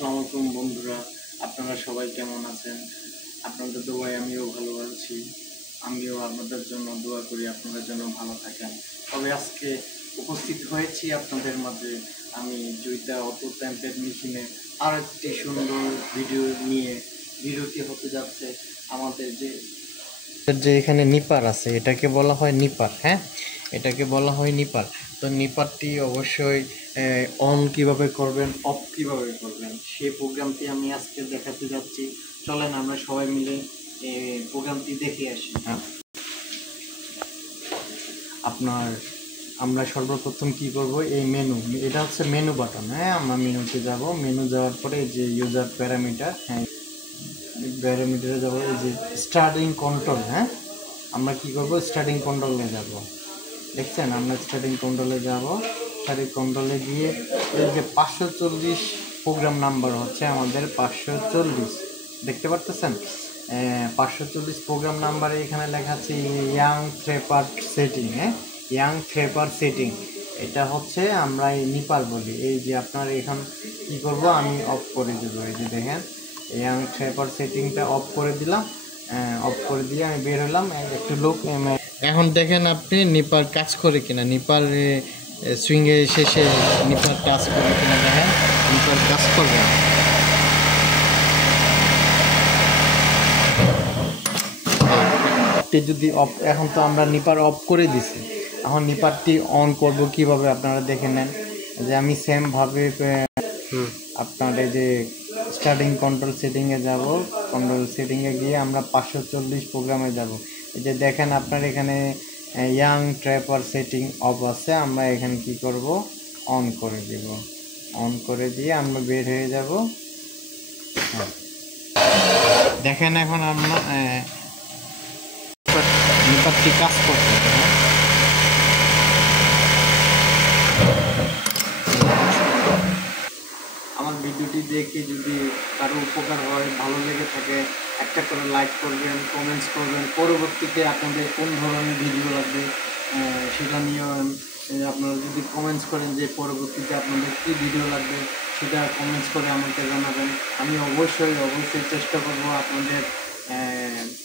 আসসালামু আলাইকুম বন্ধুরা, আপনারা সবাই কেমন আছেন? আপনাদের দোয়ায় আমিও ভালো আছি। আমিও আপনাদের জন্য দোয়া করি আপনারা যেন ভালো থাকেন। তবে আজকে উপস্থিত হয়েছি আপনাদের মাঝে আমি জয়িতা অটো টেম্পের মেশিনে আর একটি সুন্দর ভিডিও নিয়ে। ভিডিওটি হতে যাচ্ছে আমাদের যে এখানে নিপার আছে, এটাকে বলা হয় নিপার। হ্যাঁ, এটাকে বলা হয় নিপার। তো নিপারটি অবশ্যই অন কিভাবে করবেন, অফ কিভাবে করবেন, সেই প্রোগ্রামটি আমি আজকে দেখাতে যাচ্ছি। চলেন আমরা সবাই মিলে প্রোগ্রামটি দেখে আসি। আমরা সর্বপ্রথম কি করব, এই মেনু, এটা হচ্ছে মেনু বাটন। হ্যাঁ, আমরা মেনুতে যাব। মেনু যাওয়ার পরে যে ইউজার প্যারামিটার, হ্যাঁ প্যারামিটারে যাবো, এই যে স্টার্টিং কন্ট্রোল। হ্যাঁ, আমরা কি করব, স্টার্টিং কন্ট্রোলে যাব। দেখছেন, আমরা স্টার্টিং কন্ট্রোলে যাব। স্টার্টিং কন্ট্রোলে গিয়ে এই যে 540 প্রোগ্রাম নাম্বার হচ্ছে আমাদের 540, দেখতে পারতেছেন? 540 প্রোগ্রাম নাম্বারে এখানে লেখা আছে ইয়াং থ্রেপার সেটিং। হ্যাঁ, ইয়াং থ্রেপার সেটিং, এটা হচ্ছে আমরা এই নিপার বলি। এই যে আপনার এখন কি করব, আমি অফ করে দেবো। এই যে দেখেন, ইয়াং থ্রেপার সেটিংটা অফ করে দিলাম। অফ করে দিয়ে আমি বের হলাম। একটু লোক এখন দেখেন আপনি নিপার কাজ করে কিনা, নিপার সুইংয়ে শেষে নিপার কাজ করে কিনা। দেখেন নিপার কাজ করবে। যদি অফ, এখন তো আমরা নিপার অফ করে দিছি, এখন নিপারটি অন করব কিভাবে আপনারা দেখে নেন। যে আমি সেমভাবে আপনার এই যে স্টার্টিং কন্ট্রোল সেটিংয়ে যাব। কন্ট্রোল সেটিংয়ে গিয়ে আমরা 540 প্রোগ্রামে যাব। এই যে দেখেন আপনার এখানে ইয়াং ট্র্যাপার সেটিং অফ আছে। আমরা এখানে কি করব, অন করে দেব। অন করে দিয়ে আমরা বের হয়ে যাব। দেখেন এখন আমরা নিপারটি কাজ করতে হবে। আমার ভিডিওটি দেখে যদি কারো উপকার হয়, ভালো লেগে থাকে, একটা করে লাইক করবেন, কমেন্টস করবেন। পরবর্তীতে আপনাদের কোন ধরনের ভিডিও লাগবে সেটা নিয়ে আপনারা যদি কমেন্টস করেন যে পরবর্তীতে আপনাদের কী ভিডিও লাগবে, সেটা কমেন্টস করে আমাকে জানাবেন। আমি অবশ্যই চেষ্টা করব আপনাদের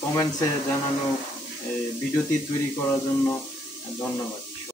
কমেন্টসে জানানো ভিডিওটি তৈরি করার জন্য। ধন্যবাদ।